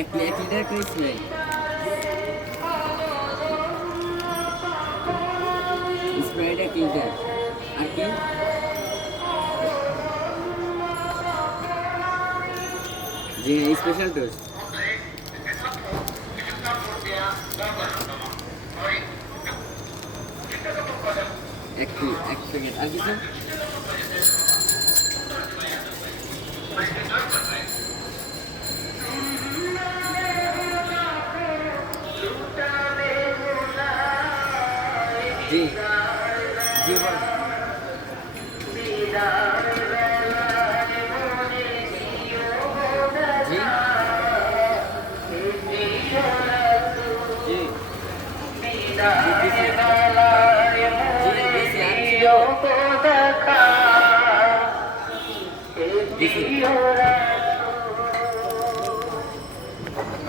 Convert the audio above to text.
এক লিটার করে Sprite. Sprite 1 লিটার। আর কি? জি হ্যাঁ, স্পেশাল টোস্ট। এক প্যাকেট। আর কিছু? জি জি বল। জি জি দিছি।